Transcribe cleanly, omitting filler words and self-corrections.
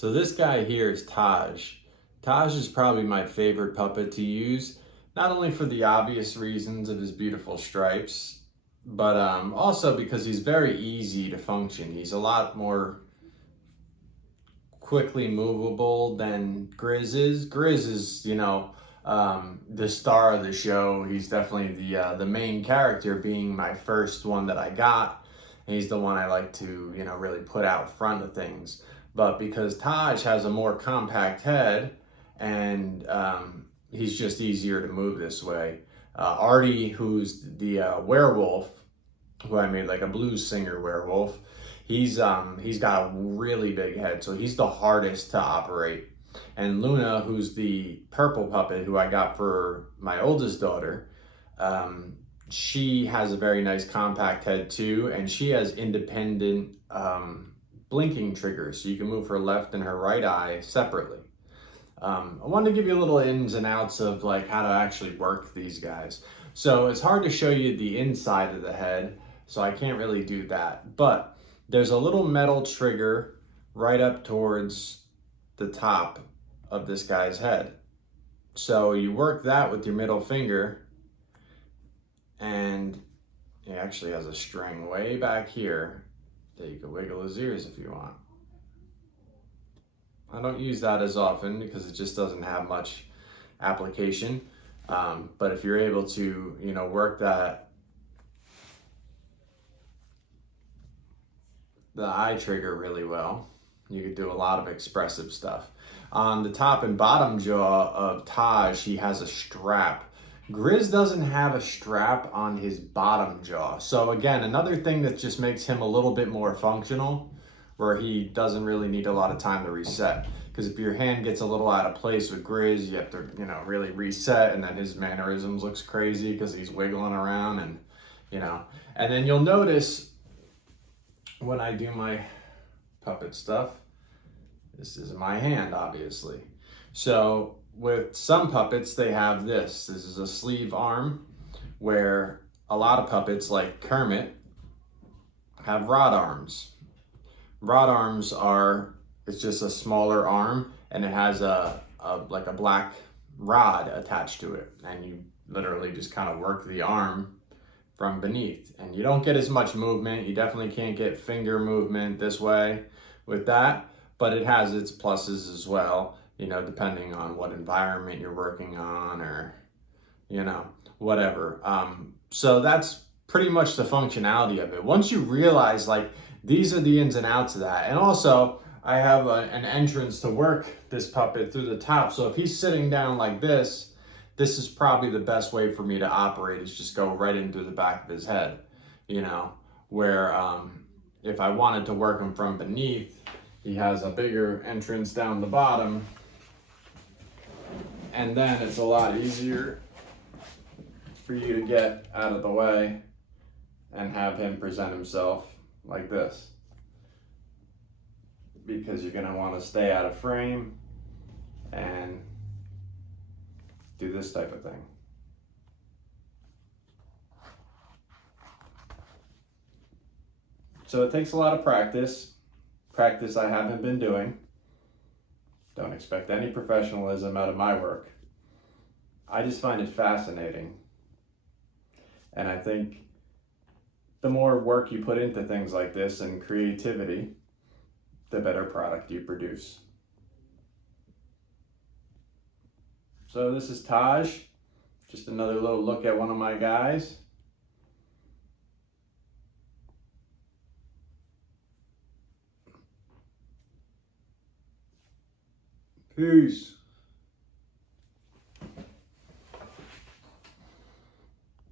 So this guy here is Taj. Taj is probably my favorite puppet to use, not only for the obvious reasons of his beautiful stripes, but also because he's very easy to function. He's a lot more quickly movable than Grizz is. Grizz is, the star of the show. He's definitely the main character, being my first one that I got. And he's the one I like to, really put out front of things. But because Taj has a more compact head and he's just easier to move this way. Artie, who's the werewolf, who I made like a blues singer werewolf, he's got a really big head, so he's the hardest to operate. And Luna, who's the purple puppet who I got for my oldest daughter, she has a very nice compact head too, and she has independent blinking triggers, so you can move her left and her right eye separately. I wanted to give you a little ins and outs of like how to actually work these guys. So it's hard to show you the inside of the head, so I can't really do that. But there's a little metal trigger right up towards the top of this guy's head. So you work that with your middle finger, and he actually has a string way back here that you can wiggle his ears if you want. I don't use that as often because it just doesn't have much application. But if you're able to, work the eye trigger really well, you could do a lot of expressive stuff. On the top and bottom jaw of Taj, he has a strap. Grizz doesn't have a strap on his bottom jaw. So again, another thing that just makes him a little bit more functional, where he doesn't really need a lot of time to reset. Because if your hand gets a little out of place with Grizz, you have to, really reset, and then his mannerisms looks crazy because he's wiggling around and, And then you'll notice when I do my puppet stuff, this is my hand, obviously. So with some puppets, they have this. This is a sleeve arm, where a lot of puppets, like Kermit, have rod arms. Rod arms it's just a smaller arm, and it has like a black rod attached to it, and you literally just kind of work the arm from beneath, and you don't get as much movement. You definitely can't get finger movement this way with that, but it has its pluses as well, depending on what environment you're working on, or whatever. So that's pretty much the functionality of it. Once you realize, like, these are the ins and outs of that. And also, I have an entrance to work this puppet through the top. So if he's sitting down like this is probably the best way for me to operate, is just go right in through the back of his head, where if I wanted to work him from beneath, he has a bigger entrance down the bottom, and then it's a lot easier for you to get out of the way and have him present himself like this, because you're going to want to stay out of frame and do this type of thing. So it takes a lot of practice I haven't been doing. Don't expect any professionalism out of my work. I just find it fascinating, and I think the more work you put into things like this and creativity, the better product you produce. So this is Taj, just another little look at one of my guys. Peace.